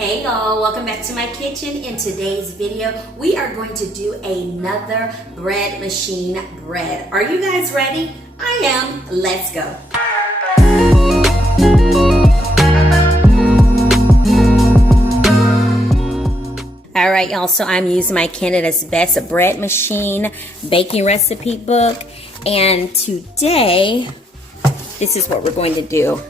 Hey y'all, welcome back to my kitchen. In today's video, we are going to do another bread machine bread. Are you guys ready? I am. Let's go. All right, y'all, so I'm using my Canada's Best Bread Machine baking recipe book. And today, this is what we're going to do.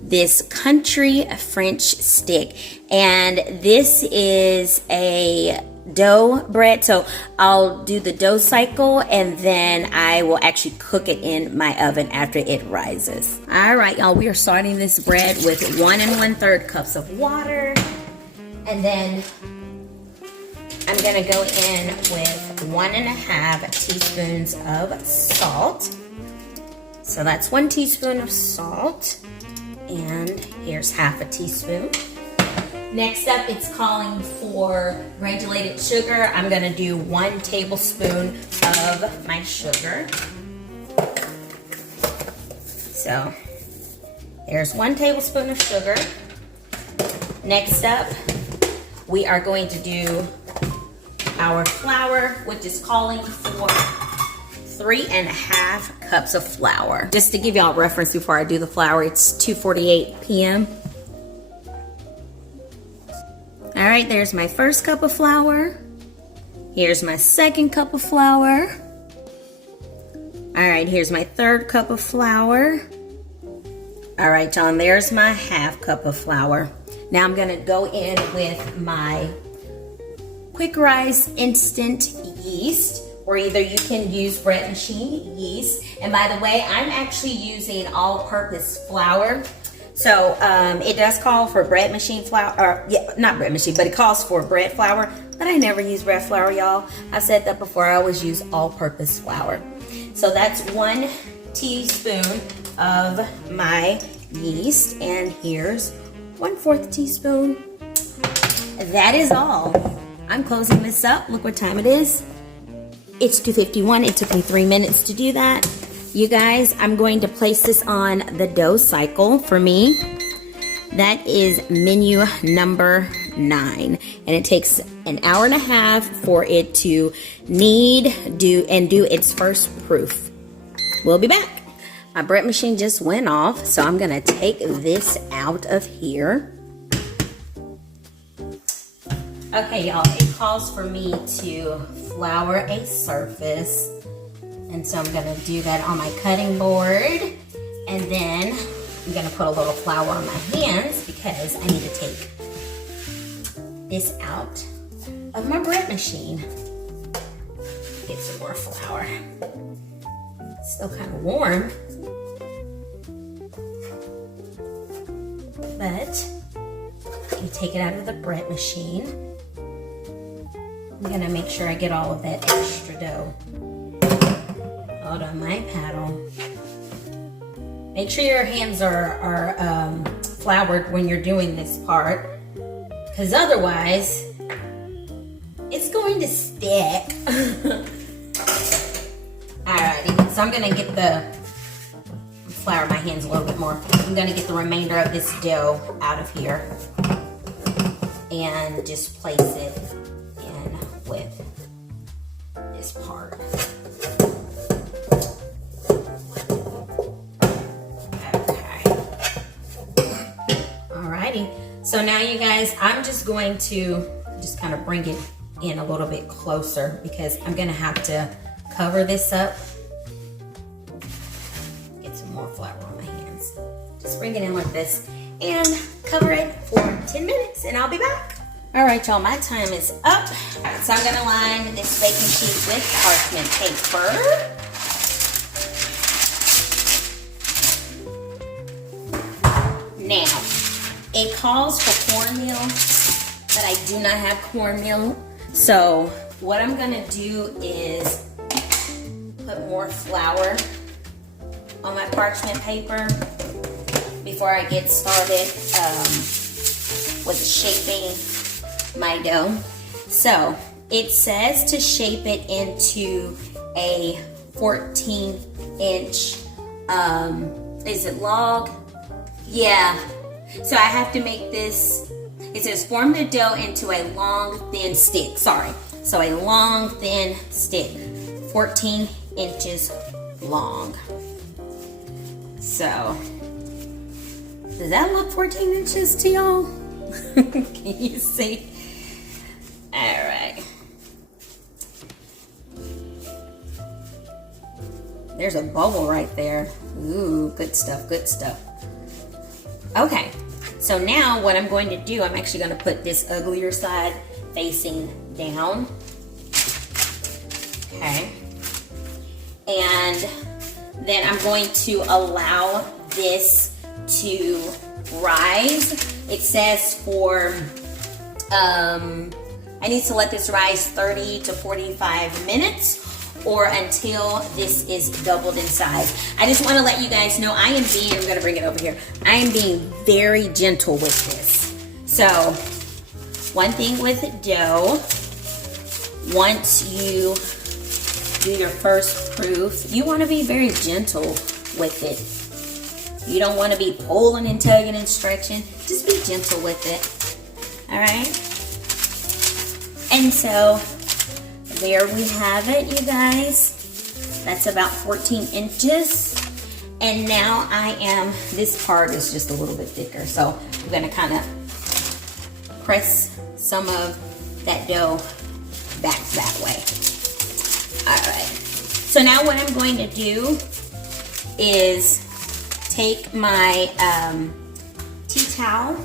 This country French stick, and this is a dough bread, so I'll do the dough cycle and then I will actually cook it in my oven after it rises. All right, y'all, we are starting this bread with 1 1/3 cups of water, and then I'm gonna go in with 1 1/2 teaspoons of salt. So that's 1 teaspoon of salt. And here's 1/2 teaspoon. Next up, it's calling for granulated sugar. I'm gonna do 1 tablespoon of my sugar. So here's 1 tablespoon of sugar. Next up, we are going to do our flour, which is calling for 3 1/2 cups of flour. Just to give y'all a reference before I do the flour, it's 2:48 p.m. All right, there's my first cup of flour. Here's my second cup of flour. All right, here's my third cup of flour. All right, y'all, and there's my 1/2 cup of flour. Now I'm gonna go in with my quick rise instant yeast, or either you can use bread machine yeast. And by the way, I'm actually using all-purpose flour. So it does call for bread machine flour, or yeah, not bread machine, but it calls for bread flour. But I never use bread flour, y'all. I've said that before. I always use all-purpose flour. So that's 1 teaspoon of my yeast, and here's 1/4 teaspoon. That is all. I'm closing this up. Look what time it is. It's 2:51. It took me 3 minutes to do that. You guys, I'm going to place this on the dough cycle for me. That is menu number 9. And it takes 1.5 hours for it to do its first proof. We'll be back. My bread machine just went off, so I'm gonna take this out of here. Okay, y'all, it calls for me to flour a surface. And so I'm gonna do that on my cutting board. And then I'm gonna put a little flour on my hands because I need to take this out of my bread machine. Get some more flour. It's still kind of warm. But you take it out of the bread machine. I'm gonna make sure I get all of that extra dough out on my paddle. Make sure your hands are floured when you're doing this part, because otherwise it's going to stick. Alrighty, so I'm gonna get flour my hands a little bit more. I'm gonna get the remainder of this dough out of here and just place it in with this part. Alrighty, so now you guys, I'm just going to just kind of bring it in a little bit closer because I'm gonna have to cover this up. Get some more flour on my hands. Just bring it in like this and cover it for 10 minutes and I'll be back. All right, y'all, my time is up. So I'm gonna line this baking sheet with parchment paper. Now, it calls for cornmeal, but I do not have cornmeal. So what I'm gonna do is put more flour on my parchment paper before I get started with shaping my dough. So it says to shape it into a 14-inch, is it log? Yeah. So I have to make this, It says form the dough into a long, thin stick. Sorry. So a long, thin stick, 14 inches long. So, does that look 14 inches to y'all? Can you see? All right. There's a bubble right there. Ooh, good stuff, good stuff. Okay, so now what I'm going to do, I'm actually going to put this uglier side facing down. Okay. And then I'm going to allow this to rise. It says for, I need to let this rise 30 to 45 minutes or until this is doubled in size. I just want to let you guys know I'm going to bring it over here. I am being very gentle with this. So, one thing with dough, once you do your first proof, you want to be very gentle with it. You don't want to be pulling and tugging and stretching. Just be gentle with it. All right? And so, there we have it, you guys. That's about 14 inches. And now this part is just a little bit thicker. So I'm gonna kind of press some of that dough back that way. All right. So now what I'm going to do is take my tea towel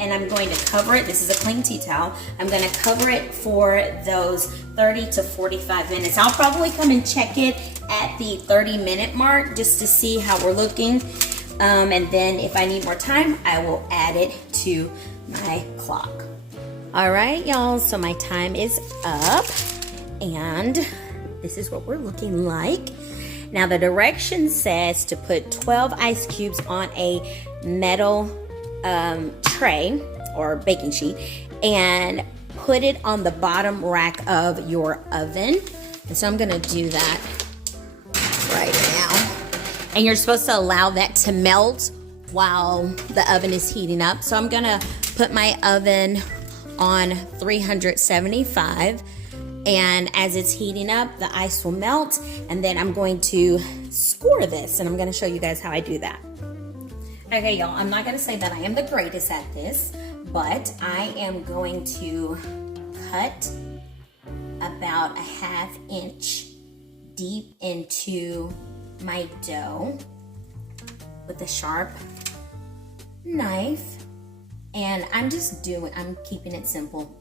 and I'm going to cover it. This is a clean tea towel. I'm going to cover it for those 30 to 45 minutes. I'll probably come and check it at the 30-minute mark just to see how we're looking. And then if I need more time, I will add it to my clock. All right, y'all, so my time is up and this is what we're looking like. Now the direction says to put 12 ice cubes on a metal tray or baking sheet and put it on the bottom rack of your oven. And so I'm gonna do that right now. And you're supposed to allow that to melt while the oven is heating up. So I'm gonna put my oven on 375, and as it's heating up, the ice will melt, and then I'm going to score this, and I'm gonna show you guys how I do that. Okay, y'all, I'm not gonna say that I am the greatest at this, but I am going to cut about a 1/2 inch deep into my dough with a sharp knife. And I'm keeping it simple.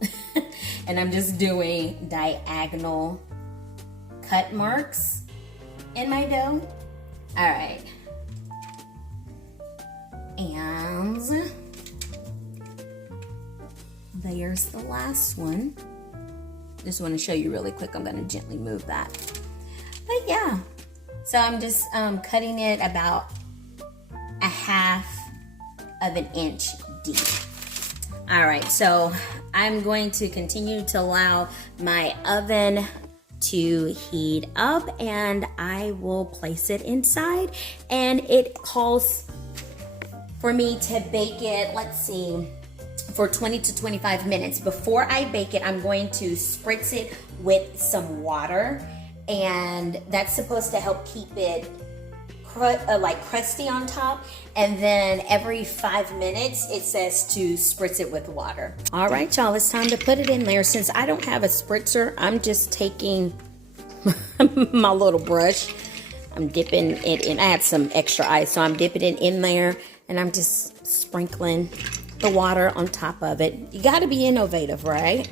And I'm just doing diagonal cut marks in my dough. All right. And there's the last one. Just want to show you really quick. I'm going to gently move that. But yeah, so I'm just cutting it about a 1/2 of an inch deep. All right, so I'm going to continue to allow my oven to heat up and I will place it inside, and it calls for me to bake it, let's see, for 20 to 25 minutes. Before I bake it, I'm going to spritz it with some water, and that's supposed to help keep it like crusty on top. And then every 5 minutes it says to spritz it with water. All right, y'all, it's time to put it in there. Since I don't have a spritzer, I'm just taking my little brush. I'm dipping it in. I had some extra ice, so I'm dipping it in there, and I'm just sprinkling the water on top of it. You got to be innovative, right?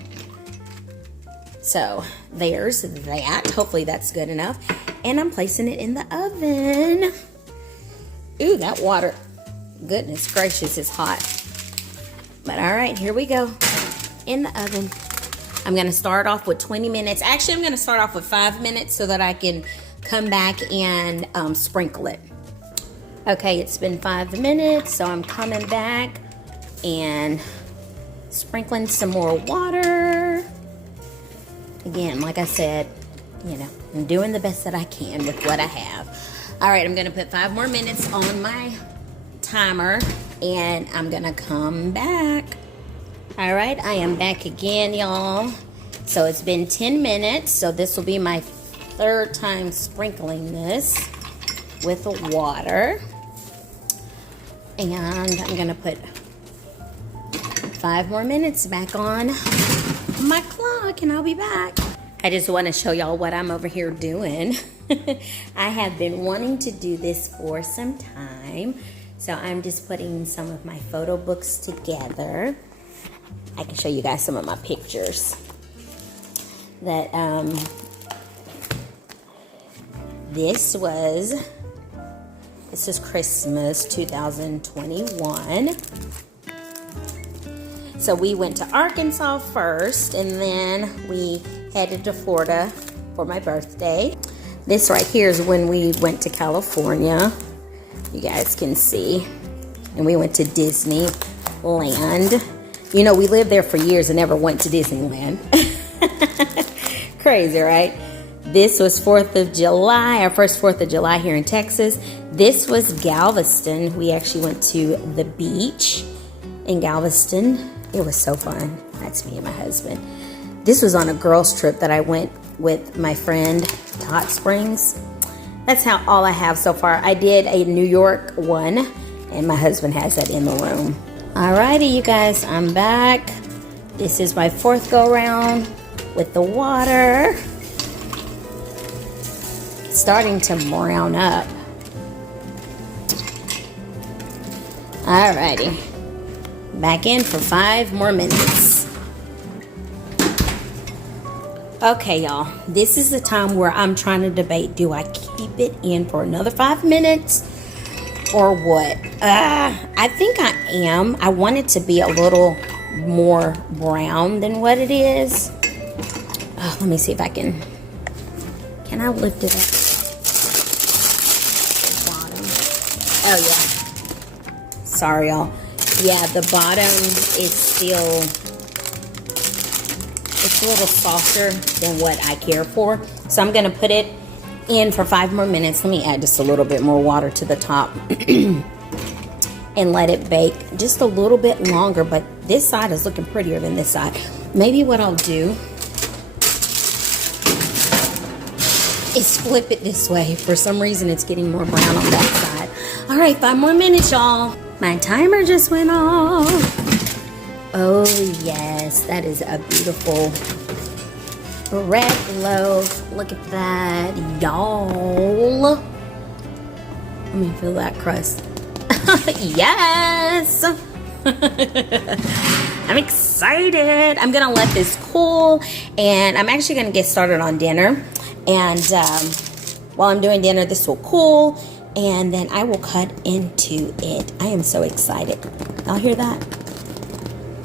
So there's that. Hopefully that's good enough. And I'm placing it in the oven. Ooh, that water, goodness gracious, is hot. But all right, here we go. In the oven. I'm gonna start off with 20 minutes. Actually, I'm gonna start off with 5 minutes so that I can come back and sprinkle it. Okay, it's been 5 minutes, so I'm coming back and sprinkling some more water. Again, like I said, you know, I'm doing the best that I can with what I have. All right, I'm gonna put 5 more minutes on my timer and I'm gonna come back. All right, I am back again, y'all. So it's been 10 minutes. So this will be my third time sprinkling this with the water. And I'm gonna put 5 more minutes back on my clock and I'll be back. I just want to show y'all what I'm over here doing. I have been wanting to do this for some time. So I'm just putting some of my photo books together. I can show you guys some of my pictures. That this is Christmas 2021. So we went to Arkansas first, and then we headed to Florida for my birthday. This right here is when we went to California. You guys can see. And we went to Disneyland. You know, we lived there for years and never went to Disneyland. Crazy, right? This was 4th of July, our first 4th of July here in Texas. This was Galveston. We actually went to the beach in Galveston. It was so fun. That's me and my husband. This was on a girls' trip that I went with my friend to Hot Springs. That's all I have so far. I did a New York one, and my husband has that in the room. Alrighty, you guys, I'm back. This is my 4th go-round with the water. It's starting to brown up. Alrighty. Back in for 5 more minutes. Okay, y'all. This is the time where I'm trying to debate. Do I keep it in for another 5 minutes or what? I think I am. I want it to be a little more brown than what it is. Oh, let me see if I can. Can I lift it up? Bottom. Oh, yeah. Sorry, y'all. Yeah, the bottom is still, it's a little softer than what I care for. So I'm going to put it in for 5 more minutes. Let me add just a little bit more water to the top and let it bake just a little bit longer. But this side is looking prettier than this side. Maybe what I'll do is flip it this way. For some reason, it's getting more brown on that side. All right, 5 more minutes, y'all. My timer just went off. Oh, yes, that is a beautiful red loaf. Look at that, y'all. Let me feel that crust. Yes. I'm excited. I'm gonna let this cool, and I'm actually gonna get started on dinner. And while I'm doing dinner, this will cool, and then I will cut into it. I am so excited. Y'all hear that?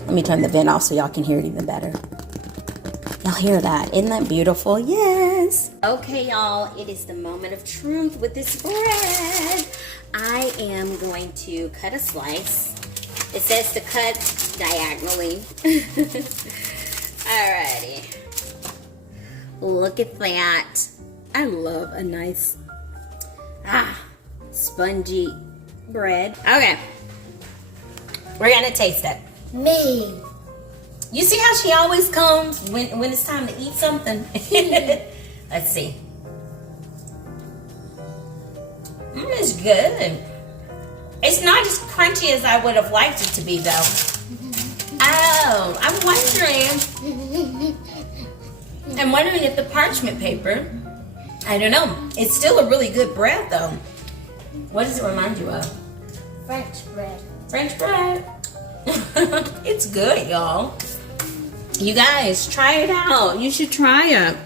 Let me turn the vent off so y'all can hear it even better. Y'all hear that? Isn't that beautiful? Yes. Okay, y'all, it is the moment of truth with this bread. I am going to cut a slice. It says to cut diagonally. Alrighty. Look at that. I love a nice, spongy bread. Okay. We're gonna taste it. Me. You see how she always comes when it's time to eat something? Let's see. It's good. It's not as crunchy as I would have liked it to be, though. Oh, I'm wondering if the parchment paper, I don't know. It's still a really good bread, though. What does it remind you of? French bread. French bread. It's good, y'all. You guys, try it out. You should try it.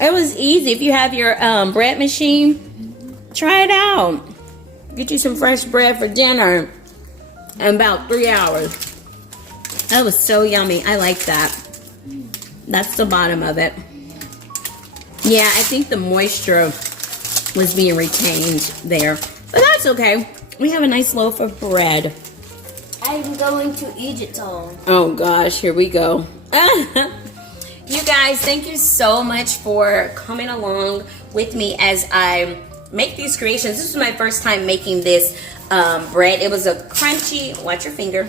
It was easy. If you have your bread machine, try it out. Get you some fresh bread for dinner in about 3 hours. That was so yummy. I like that. That's the bottom of it. Yeah, I think the moisture was being retained there. But that's okay. We have a nice loaf of bread. I'm going to eat it all. Oh gosh, here we go. You guys, thank you so much for coming along with me as I make these creations. This is my first time making this bread. It was a crunchy, watch your finger.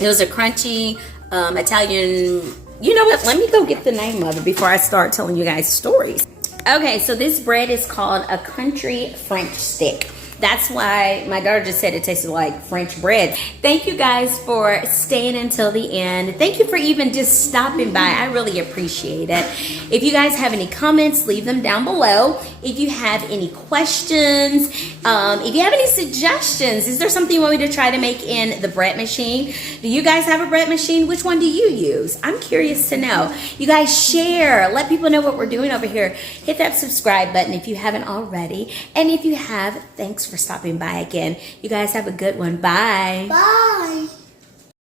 It was a crunchy Italian. You know what? Let me go get the name of it before I start telling you guys stories. Okay, so this bread is called a country French stick. That's why my daughter just said it tasted like French bread. Thank you guys for staying until the end. Thank you for even just stopping by. I really appreciate it. If you guys have any comments, leave them down below. If you have any questions, if you have any suggestions, is there something you want me to try to make in the bread machine? Do you guys have a bread machine? Which one do you use? I'm curious to know. You guys share. Let people know what we're doing over here. Hit that subscribe button if you haven't already. And if you have, thanks for stopping by again. You guys have a good one. Bye. Bye.